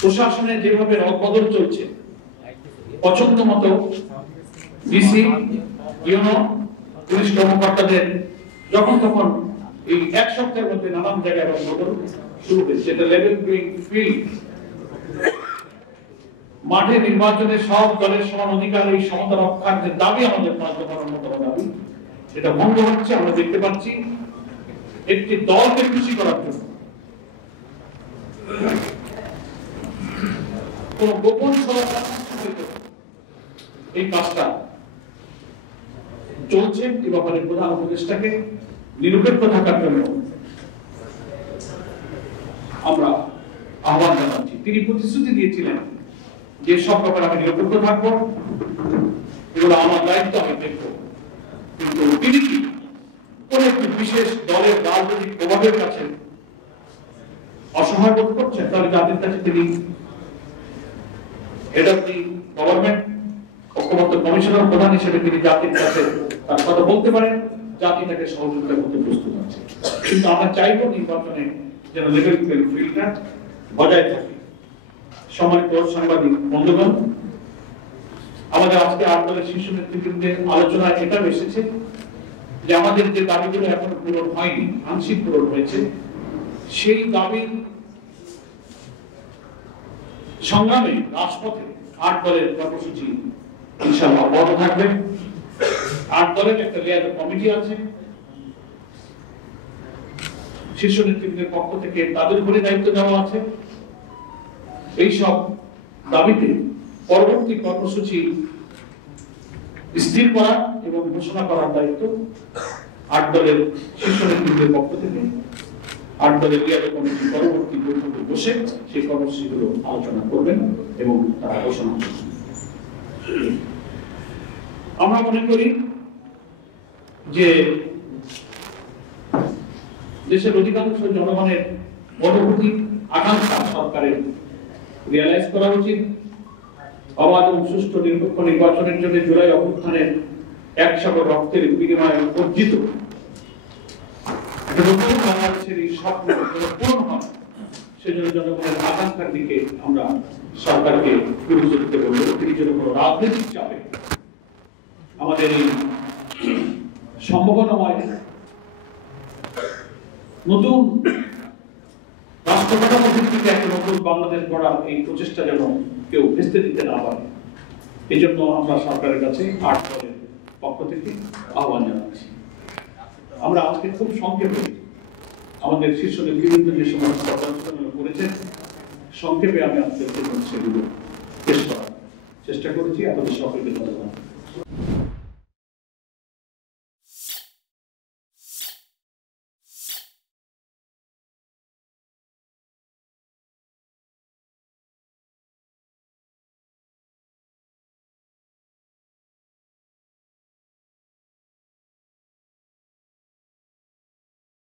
প্রশাসনে যেভাবে রদবদল চলছে, পছন্দ মতো ডিসি, ইউনো, পুলিশ কর্মকর্তাদের যখন তখন এই এক সপ্তাহের মধ্যে নানান জায়গায় রদবদল শুরু হয়েছে। এটা লেভেল প্লেইং ফিল্ড। মাঠে নির্বাচনে সব দলের সমান অধিকার, এই সমতা রক্ষার যে দাবি আমাদের অন্যতম দাবি, সেটা ভঙ্গ হচ্ছে। আমরা দেখতে পাচ্ছি একটি দলকে খুশি করার জন্য কোন গোপন এই কাজটা চলছে। এই ব্যাপারে প্রধান উপদেষ্টাকে নিরপেক্ষ থাকার জন্য আমরা আহ্বান জানাচ্ছি। তিনি প্রতিশ্রুতি দিয়েছিলেন যে সব ব্যাপারে আমি নিরপেক্ষ থাকবো, এগুলো আমার দায়িত্ব, আমি দেখবো। কিন্তু তিনি কি কোন একটি বিশেষ দলের রাজনৈতিক প্রভাবের কাছে অসহায় বোধ করছেন? তাহলে জাতির কাছে তিনি হেড অফ দি গভর্নমেন্ট, ঐক্যমত্য কমিশনার প্রধান হিসেবে তিনি জাতির কাছে তার কথা বলতে পারেন, জাতি তাকে সহযোগিতা করতে প্রস্তুত আছে। কিন্তু আমরা চাইবো নির্বাচনে যেন লেভেল প্লেইং ফিল্ডটা বজায় থাকে। সম্মানিত সাংবাদিক বন্ধুগণ, আমাদের আজকে 8 দলের শীর্ষ নেতৃবৃন্দের আলোচনায় এটা এসেছে যে আমাদের যে দাবিগুলো এখনো পূরণ হয়নি, আংশিক পূরণ হয়েছে, সেই দাবি সংগ্রামে রাজপথে 8 দলের কর্মসূচি ইনশাআল্লাহ অব্যাহত থাকবে। 8 দলের একটা লেয়ার কমিটি আছে, শীর্ষ নেতৃত্বের পক্ষ থেকে তাদের উপরে দায়িত্ব দেওয়া আছে। এই সব দাবিতে পরবর্তী কর্মসূচি স্থির করা এবং ঘোষণা করার দায়িত্ব 8 দলের শীর্ষ নেতৃত্বের পক্ষ থেকে। 8 দলের লেয়ার কমিটি পরবর্তী বৈঠকে বসে সেই কর্মসূচিগুলো আলোচনা করবেন এবং তারা ঘোষণা করবেন। আমরা মনে করি যে দেশের অধিকাংশ জনগণের অনুভূতি, আকাঙ্ক্ষা সরকারের রিয়ালাইজ করা উচিত। অবাধ এবং সুষ্ঠু নিরপেক্ষ নির্বাচনের জন্য জুলাই অভ্যুত্থানের 1 সাগর রক্তের বিনিময়ে অর্জিত নতুন বাংলাদেশের এই স্বপ্ন পূরণ হয়, সেজন্য জনগণের আকাঙ্ক্ষার দিকে আমরা সরকারকে গুরুত্ব দিতে বলব। তিনি যেন কোনো রাজনৈতিক চাপে আমাদের এই সম্ভাবনাময় নতুন রাষ্ট্র কাঠামো ভিত্তিক একটা নতুন বাংলাদেশ গড়ার এই প্রচেষ্টা যেন কেউ ভেস্তে দিতে না পারে, এই জন্য আমরা সরকারের কাছে 8 দলের পক্ষ থেকে আহ্বান জানাচ্ছি। আমরা আজকে খুব সংক্ষেপে আমাদের শীর্ষ নেতৃবৃন্দ যে সমস্ত আলোচনা করেছেন, সংক্ষেপে আমি আপনাদের সেগুলো পেশ করার চেষ্টা করেছি। আপনাদের সকলকে ধন্যবাদ।